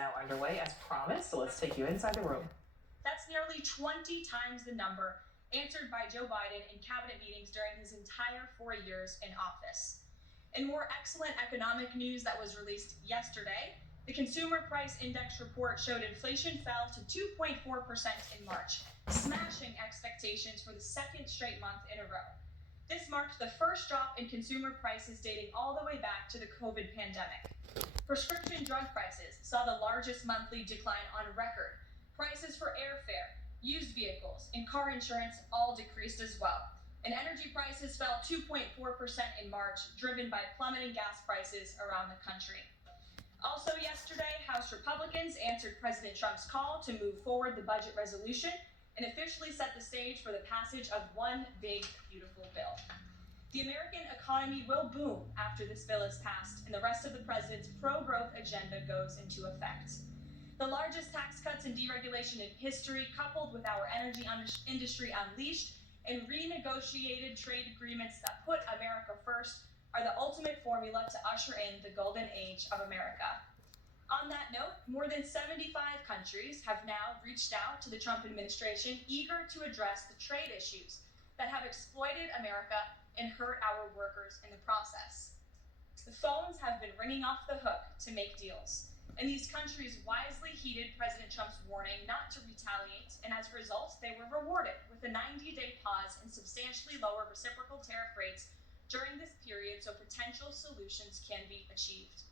now underway as promised, so let's take you inside the room. That's nearly 20 times the number answered by Joe Biden in cabinet meetings during his entire 4 years in office. In more excellent economic news that was released yesterday, the Consumer Price Index report showed inflation fell to 2.4% in March, smashing expectations for the second straight month in a row. This marked the first drop in consumer prices dating all the way back to the COVID pandemic. Prescription drug prices saw the largest monthly decline on record. Prices for airfare, used vehicles, and car insurance all decreased as well. And energy prices fell 2.4% in March, driven by plummeting gas prices around the country. Also yesterday, House Republicans answered President Trump's call to move forward the budget resolution and officially set the stage for the passage of one big, beautiful bill. The American economy will boom after this bill is passed and the rest of the president's pro-growth agenda goes into effect. The largest tax cuts and deregulation in history, coupled with our energy industry unleashed and renegotiated trade agreements that put America first, are the ultimate formula to usher in the golden age of America. On that note, more than 75 countries have now reached out to the Trump administration, eager to address the trade issues that have exploited America and hurt our workers in the process. The phones have been ringing off the hook to make deals, and these countries wisely heeded President Trump's warning not to retaliate, and as a result, they were rewarded with a 90-day pause and substantially lower reciprocal tariff rates during this period so potential solutions can be achieved.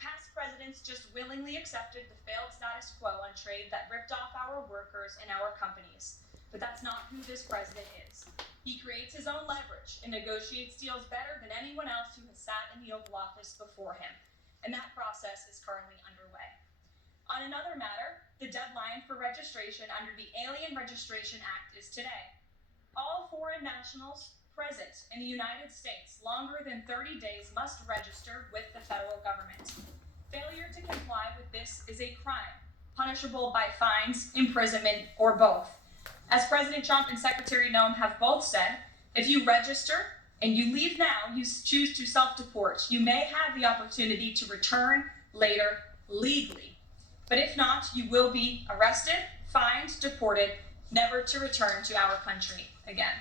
Past presidents just willingly accepted the failed status quo on trade that ripped off our workers and our companies. But that's not who this president is. He creates his own leverage and negotiates deals better than anyone else who has sat in the Oval Office before him. And that process is currently underway. On another matter, the deadline for registration under the Alien Registration Act is today. All foreign nationals present in the United States longer than 30 days must register with the federal government. Failure to comply with this is a crime, punishable by fines, imprisonment, or both. As President Trump and Secretary Noem have both said, if you register and you leave now, you choose to self-deport, you may have the opportunity to return later legally. But if not, you will be arrested, fined, deported, never to return to our country again.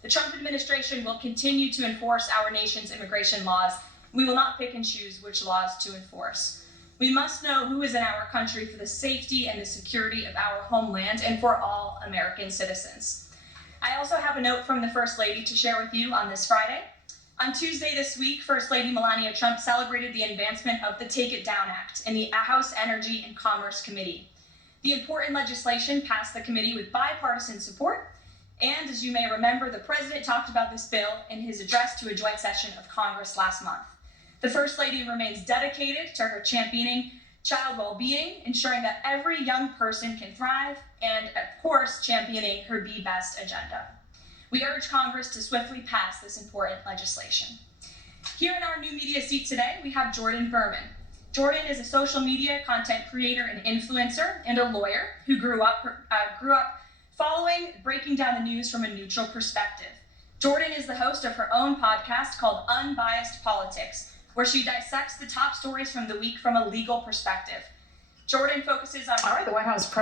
The Trump administration will continue to enforce our nation's immigration laws. We will not pick and choose which laws to enforce. We must know who is in our country for the safety and the security of our homeland and for all American citizens. I also have a note from the First Lady to share with you on this Friday. On Tuesday this week, First Lady Melania Trump celebrated the advancement of the Take It Down Act in the House Energy and Commerce Committee. The important legislation passed the committee with bipartisan support. And as you may remember, the president talked about this bill in his address to a joint session of Congress last month. The First Lady remains dedicated to her championing child well-being, ensuring that every young person can thrive, and of course, championing her Be Best agenda. We urge Congress to swiftly pass this important legislation. Here in our new media seat today, we have Jordan Berman. Jordan is a social media content creator and influencer and a lawyer who grew up following breaking down the news from a neutral perspective. Jordan is the host of her own podcast called Unbiased Politics, where she dissects the top stories from the week from a legal perspective. Jordan focuses on... All right, the White House